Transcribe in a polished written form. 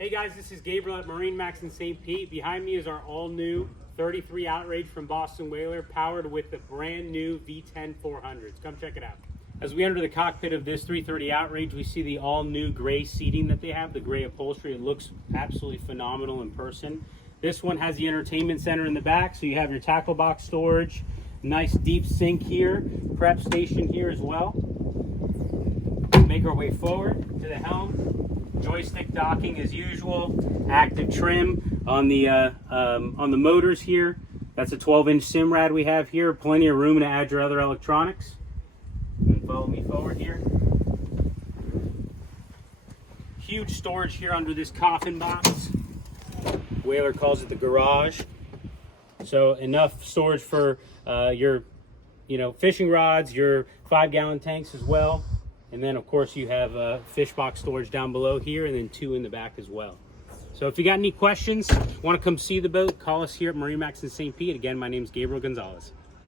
Hey guys, this is Gabriel at MarineMax in St. Pete. Behind me is our all-new 33 Outrage from Boston Whaler, powered with the brand new V10 400s. Come check it out. As we enter the cockpit of this 330 Outrage, we see the all-new gray seating that they have, the gray upholstery. It looks absolutely phenomenal in person. This one has the entertainment center in the back, so you have your tackle box storage, nice deep sink here, prep station here as well. Make our way forward to the helm. Joystick docking as usual, active trim on the motors here. That's a 12-inch sim rad we have here. Plenty of room to add your other electronics. And follow me forward here. Huge storage here under this coffin box. Whaler calls it the garage. So enough storage for your fishing rods, your 5-gallon tanks as well. And then, of course, you have fish box storage down below here, and then 2 in the back as well. So if you got any questions, want to come see the boat, call us here at MarineMax in St. Pete. Again, my name is Gabriel Gonzalez.